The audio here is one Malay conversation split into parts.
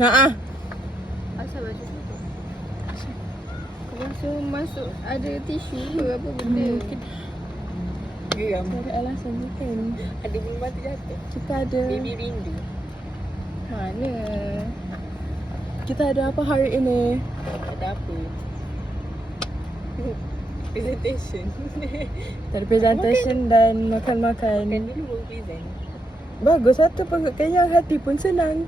Haa. Asal baju tu? Kau masuk ada tisu ke apa benda? Geram. Tak ada alasan bukan. Ada bulu mata jatuh. Kita ada. Baby rindu. Mana? Kita ada apa hari ini? Ada apa? Presentation. Kita ada presentation dan makan-makan. Kan dulu baru present. Bagus satu pun kenyang hati pun senang.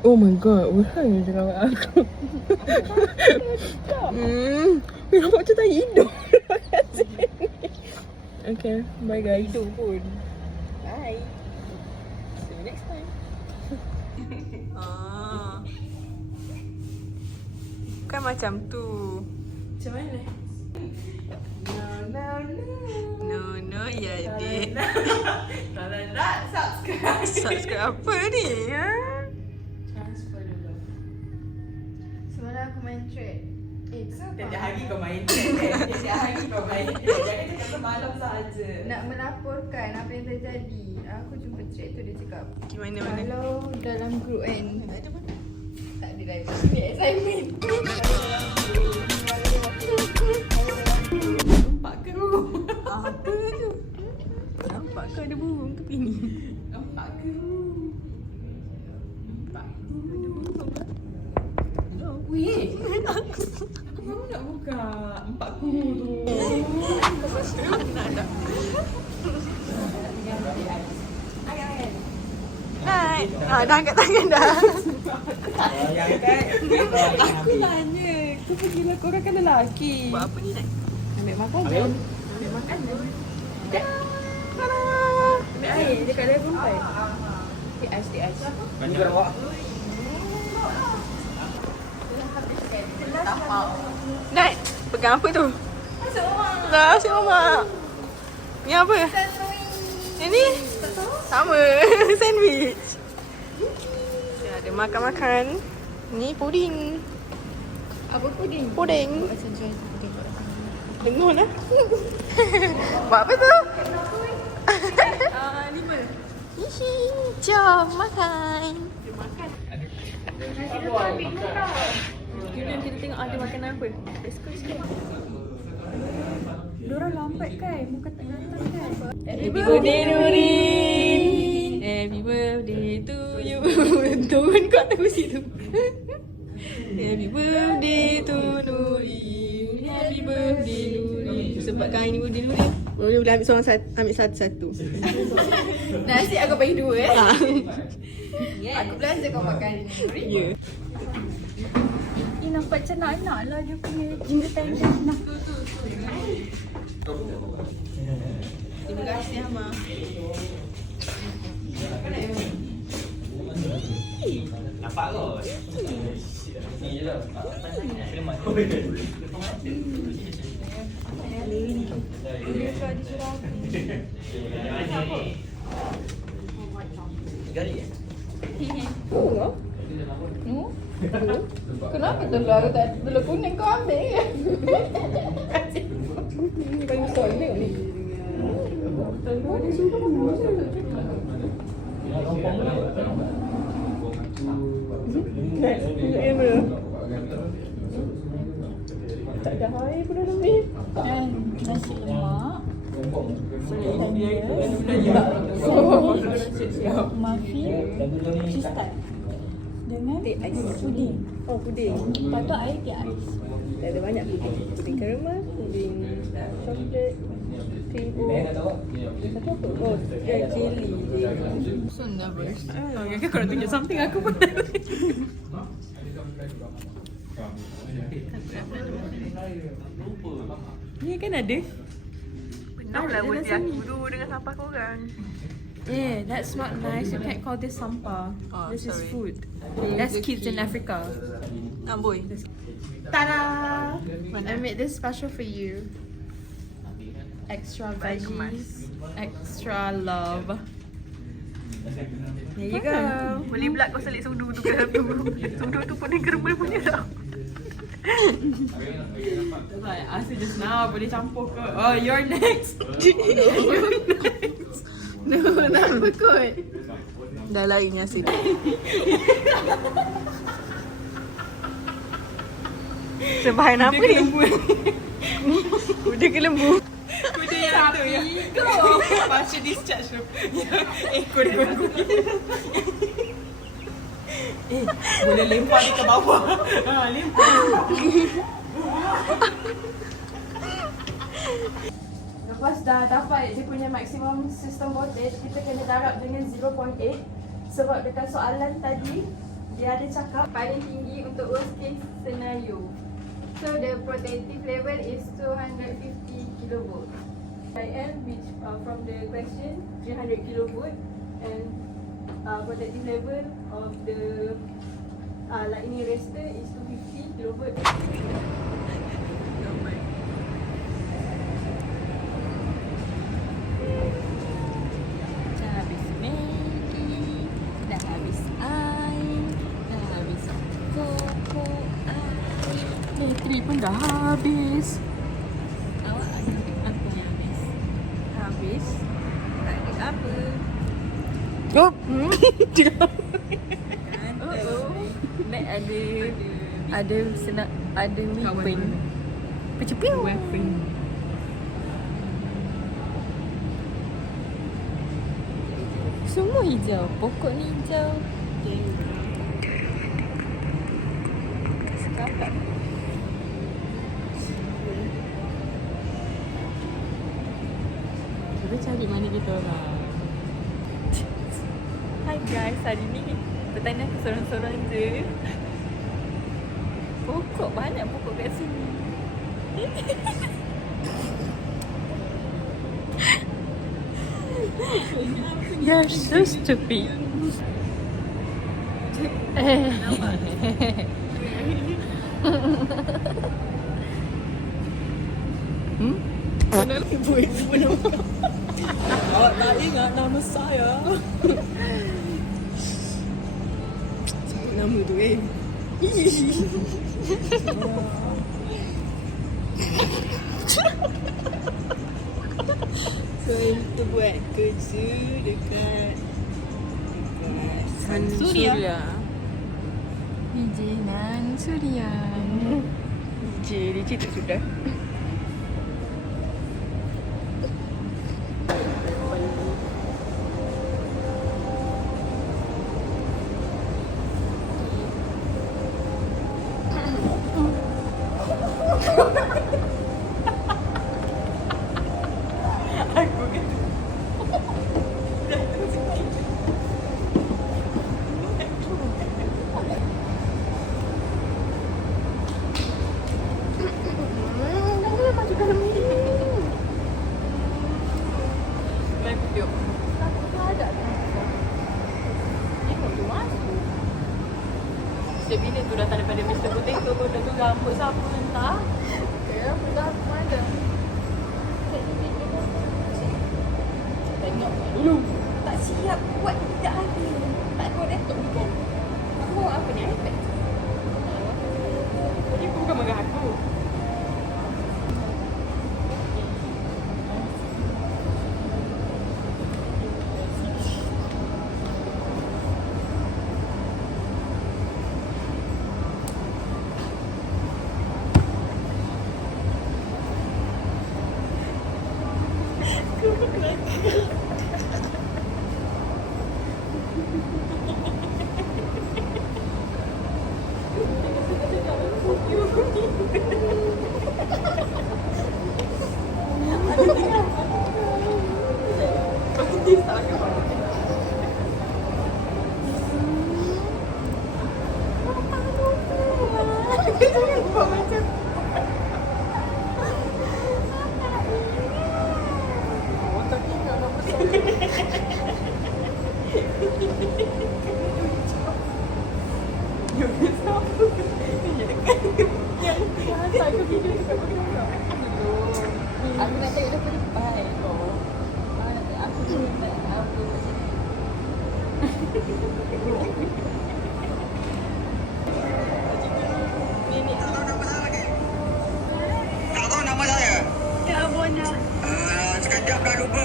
Oh my god, orang yang cakap dengan aku. Nampak macam tak hidup. Okay, bye guys. Hidup pun. Bye. See you next time. Bukan macam tu. Macam mana? No, ya did. Kalau nak subscribe. Subscribe apa ni? Ha? Transfer dulu. Semalam aku main trade. Tiap hari kau main trade. Tiap hari kau main trade. Jangan cakap semalam sahaja. Nak melaporkan apa yang terjadi. Aku jumpa trade tu dia cakap. Gimana? Kalau dalam group kan. Tak ada lagi. Ni assignment. Nampak ke? Apa tu? Nampak ke ada burung tepi ni? Nampak ke? Nampak ke? Weh. Kamu nak buka empat guru tu. Hai. Dah angkat tangan dah. Aku tanya. Kau pergilah korang kan lelaki. Buat apa ni nak? Ambil makanan. Ambil makanan. Ambil air dekat level 4. Di ais. Nat, pegang apa tu? Dah, asyik mama. Ni apa? Yang ni? Sama. Sandwich. Ya, ada makan-makan. Ni puding. Apa puding? Puding. Macam jual puding. Dengar lah. Buat apa tu? 5. Hihi, jom makan. Kita tengok ada makanan apa. Let's go sikit. Diorang lambat kan? Muka tak gantang kan? Happy birthday Nurin. Happy birthday to you. Turun kat atas situ. Happy birthday to Nurin. Happy birthday Nurin. Sebabkan ini birthday Nurin. Boleh ambil seorang ambil satu-satu. Nasi aku bagi 2 eh? Yes. Aku belanja kau makan ni. Ya. Ni nampak macam nak lah dia punya independent nak. Terima kasih Ama. Nampak kot. Ni je lah. Lemak. Tiga hari Oh, kenapa telur tak telur kuning kau ambil ke? Bagi solid ni. Telur dia suruh Tak ada air pun dalam ni. Dan nasi lemak. Muffin, cheese tart dengan puding. Oh, puding. Lepas tu air teh ais. Dah ada banyak puding. Puding caramel, puding coklat, cream. Satu apa? Oh, jelly. So nervous. Okay, korang tunjuk something aku pun. Ni kan ada. Benar lah birthday aku dulu dengan sampah korang. Yeah, that's not nice. You can't call this sampah. Oh, This is sorry. food. That's kids in Africa. Amboi. Ta-da! I made this special for you. Extra Baik veggies, extra love. There you go. Boleh pula kau selit sudu tu ke dalam tu. Sudu tu pun yang caramel punya tau. I asked you just now, boleh campur ke? Oh, you're next. No, tak apa kot. Dah lain yang sedih. Sebahan apa ni? Kuda ke lembu? Kuda yang tu ya. Partial discharge tu. Kuda. Boleh lempar dia ke bawah. Lempar. Lepas dah dapat dia punya maximum system voltage, kita kena darab dengan 0.8. Sebab dekat soalan tadi, dia ada cakap paling tinggi untuk worst case scenario. So the protective level is 250 kilovolt. IL which from the question 300 kilovolt and protective level of the lightning arrestor is 250 kilovolt. Dah habis Maggi, dah habis air, dah habis koko air, bateri pun dah habis. Awak ada apa yang habis? Habis? Tak ada apa. Oh, Mac ada senak, ada weapon. Pecepiu. Weapon. Semua hijau, pokok ni hijau. Sekapat. Cuba cari mana kita orang. Hai guys, hari ni bertanya aku sorang-sorang je. Pokok, banyak pokok kat sini. You're so stupid. Ibu-ibu nama. Awak tak ingat nama saya. Sebut nama tu Saya tu buat kerja dekat Suria. Bijinan Surian. Dia cerita sudah. Setiap bila tu datang daripada Mr. Potato pun dah tu rambut siapa entah. Ya, sudah mana? Tengok dulu. Tak siap buat tidak ada. Tak ada laptop ni kan. Aku bawa apa ni? iPad. Ini bukan marah aku. Aku nak tengok dia pelimpai. Aku tak apa. Tak tahu nama saya? Ya, Bona. Sekejap dah lupa.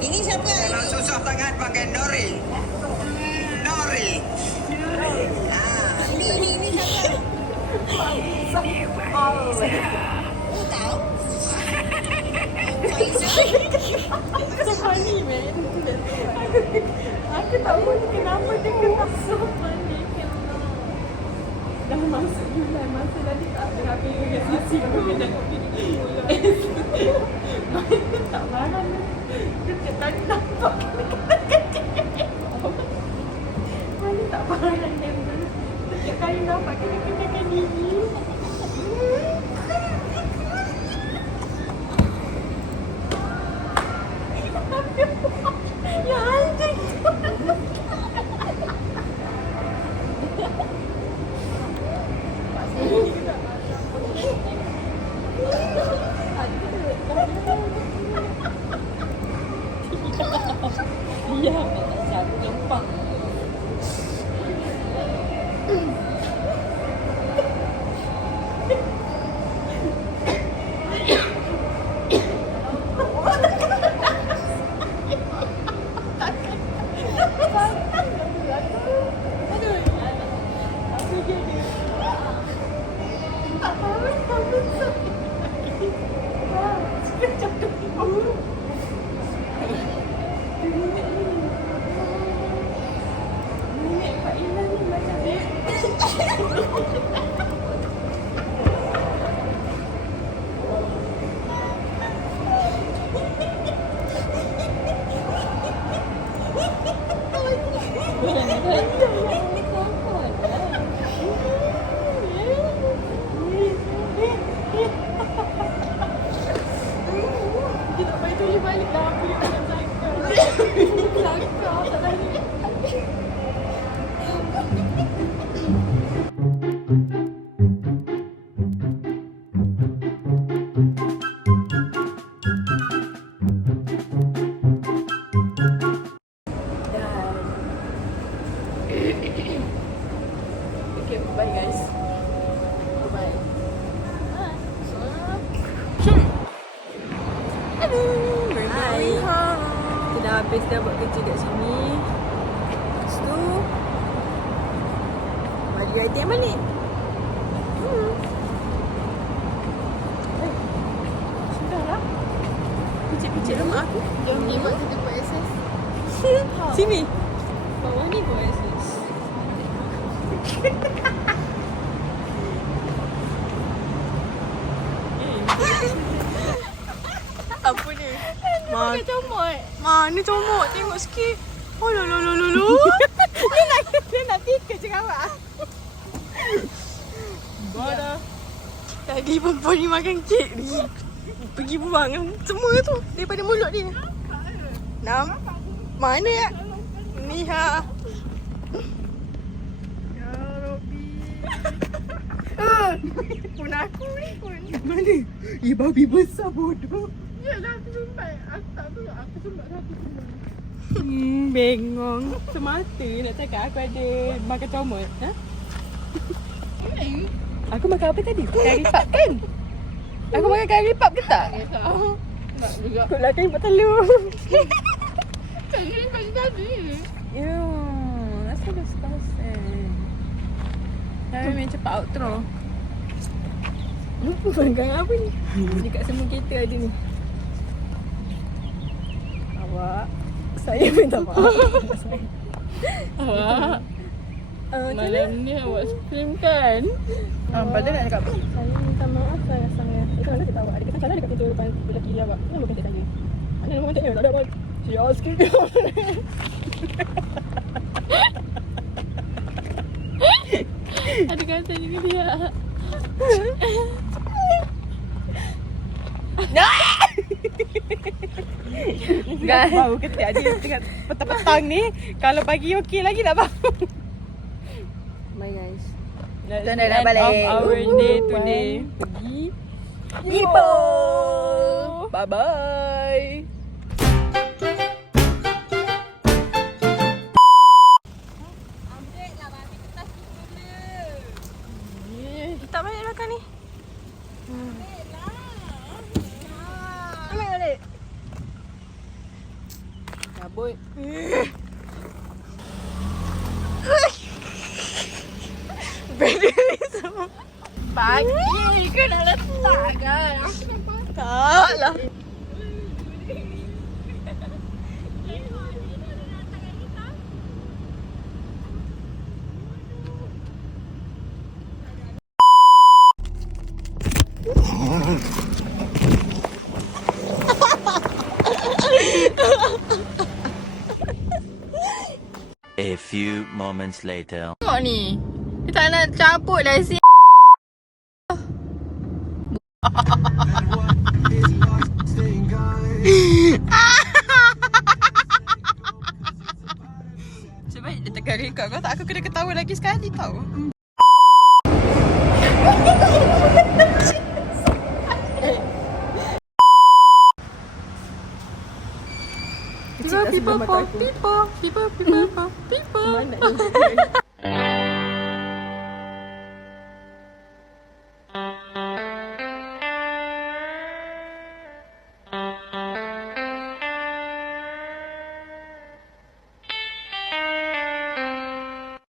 Ini siapa? Kalau susah tangan pakai nori. Nori. Ini siapa? Lu tahu? So funny man. Aku tak tahu kenapa dia kena so funny. Dah masuk bulan masa tadi tak tengah pilih ke sisi aku dah pilih mulut. Mana tak marah ni. Dia tadi nampak mana tak marah dia. Setiap kali nampak kena-kenakan gigi. Ya anjing. Iya, satu tempat. Kita boleh tulis balik dah apa yang dalam cycle. Cycle tak lagi. Okay, bye guys. Bye. Hai. Kita dah habis dah buat kerja kat sini. Lepas tu balik idea balik. Sudah lah. Kecil-kecil rumah aku. Yang ni mak kita buat SS. Sini. Bawah ni buat SS. Apa ni? Pakai comot. Mana comot? Tengok sikit. Oh lo lo lo lo lo. Dia nak tika je awak. Bodoh. Tadi perempuan ni makan kek ni. Pergi buang semua tu daripada mulut dia. Mana ya? Ni ha. Ya Rabbi. Pun aku ni pun. Mana? Babi besar bodoh. Yalah aku sumbat. Aku tak tahu. Aku sumbat satu semua. Bengong. Semata nak cakap aku ada makan comot. Ha? Aku makan apa tadi? Kari pap kan? Aku makan kari pap ke tak? Tak juga. Kau lah kari pap telur. Tak jadi pagi tadi. Ya, asal dah selesai. Dah memang cepat outro. Lupa makan apa ni? Dekat semua kereta ada ni. Awak. Saya minta maaf. Awak. Malam ni awak scream kan? Padahal nak cakap apa? Saya minta maaf saya sangat. Itu mana kita awak. Ada kata salah dekat pintu depan belah kiri awak. Kenapa bukan saya? Mana nama cakap tak ada apa. Saya skip dia. Ada kata ni dia. Guys, bau ketik dia tengah petang-petang ni. Kalau pagi okey lagi tak bau. Bye guys. Kita dah balik. Of our day today. Pergi Ipoh. Bye bye. Tak balik belakang ni. Ambil balik. cabut. Benda ni semua. Pagi kau nak letak kan? Tak lah. A few moments later. Tengok ni. Dia tak nak cabut dah si. Sebab dia tekan rekod kau tak, aku kena ketawa lagi sekali tau. People, people, people, people, people, people, people.